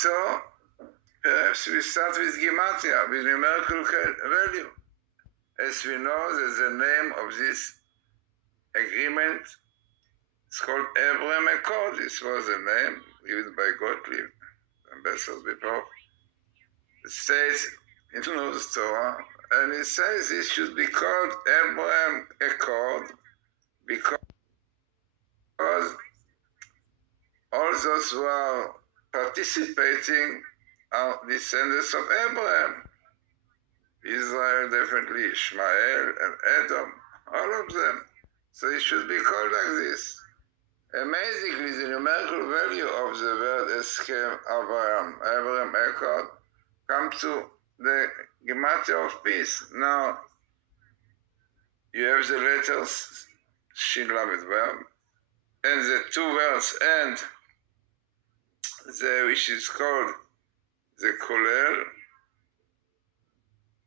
So perhaps we start with Gematria, with numerical value. As we know, that the name of this agreement is called Abraham Accord. This was the name given by Gottlieb, ambassadors before. It states in the Torah, and it says this should be called Abraham Accord because all those who are participating are descendants of Abraham. Israel, definitely Ishmael and Edom, all of them. So it should be called like this. Amazingly, the numerical value of the word Eskem Abraham Accord, come to the Gematria of peace. Now, you have the letters Shin Lamed Vav, and the two words and the which is called the Kolel,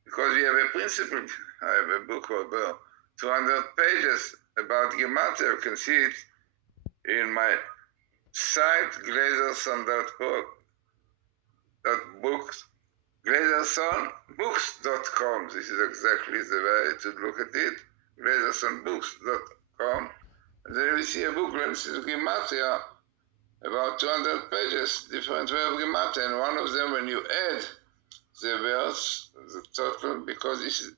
because we have a principle. I have a book of 200 pages about Gematria. You can see it in my site, glazerson.com, glazersonbooks.com. This is exactly the way to look at it, glazersonbooks.com. And then we see a book, this is Gematria, about 200 pages, different way of Gematria, and one of them, when you add the words, the total, because this is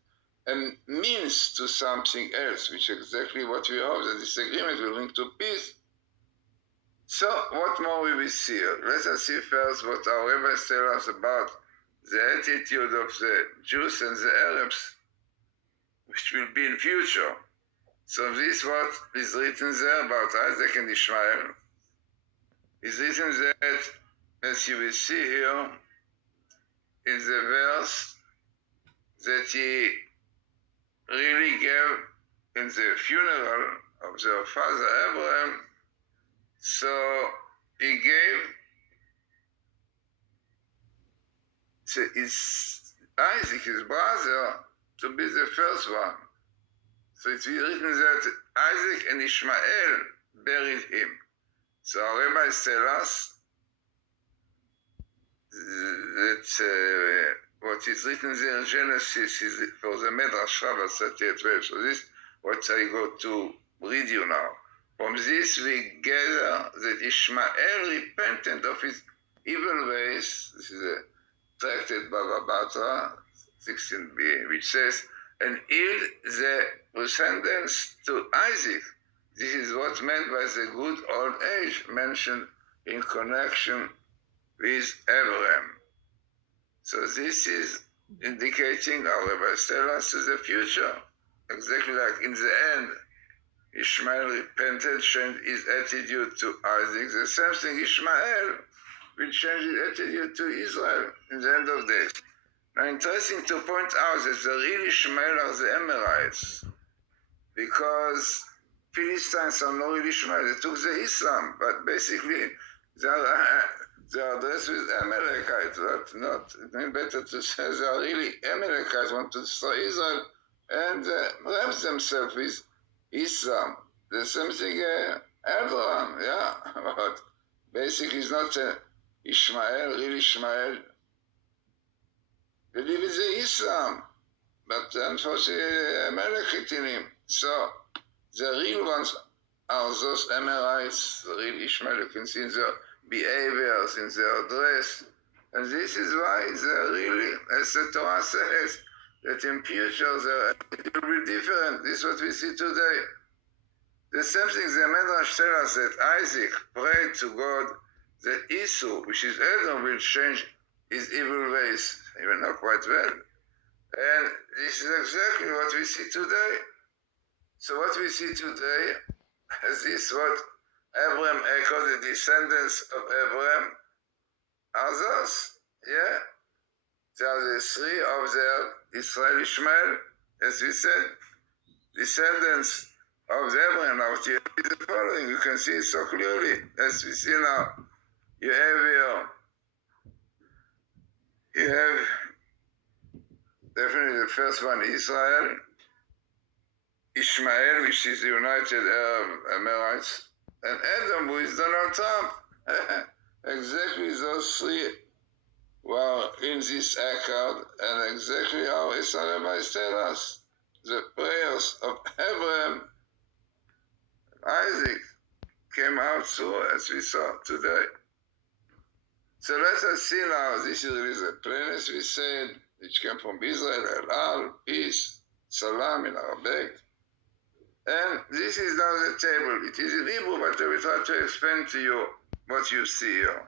a means to something else, which is exactly what we hope, that this agreement will link to peace. So, what more will we see? Let us see first what our rabbis tell us about the attitude of the Jews and the Arabs, which will be in future. So this what is written there about Isaac and Ishmael. Is written that, as you will see here, in the verse that he really gave in the funeral of their father Abraham. So he gave Isaac, his brother, to be the first one. So it's written that Isaac and Ishmael buried him. So our rabbis tell us that what is written there in Genesis is for the Medrash Rabbah 38:12. So this is what I go to read you now. From this we gather that Ishmael repented of his evil ways. This is a tractate Baba Batra 16b, which says, and yield the descendants to Isaac. This is what's meant by the good old age mentioned in connection with Abraham. So this is indicating our rabbis tell us to the future, exactly like in the end, Ishmael repented, changed his attitude to Isaac. The same thing, Ishmael will change his attitude to Israel in the end of days. Now, interesting to point out that the real Ishmael are the Amorites, because Philistines are not really Ishmael. They took the Islam, but basically they are dressed with Amalekites. But not. It means better to say they are really Amalekites, want to destroy Israel and wrap themselves with Islam. The same thing, Abraham, yeah, but basically it's not Ishmael, real Ishmael. They live in the Islam, but unfortunately Amalekite in him. So the real ones are those Amorites, the real Ishmael. You can see in their behaviors, in their dress. And this is why they're really, as the Torah says, that in future it will be different. This is what we see today. The same thing the Medrash tells us that Isaac prayed to God that Esau, which is Edom, will change his evil ways, even not quite well. And this is exactly what we see today. So what we see today is this what Abraham echoed, the descendants of Abraham are those, yeah? They are the three of the Israel Ishmael, as we said, descendants of the Abraham. Now, you have the following, you can see it so clearly, as we see now. You have definitely the first one, Israel, Ishmael, which is the United Arab Emirates, and Edom, who is Donald Trump. Exactly those three were in this account, and exactly how Esau rabbis tell us. The prayers of Abraham and Isaac came out through, as we saw today. So let us see now, this is really the plainest we said, which came from Israel, Elal, peace, salam in Arabic. And this is now the table. It is in Hebrew, but I will try to explain to you what you see here.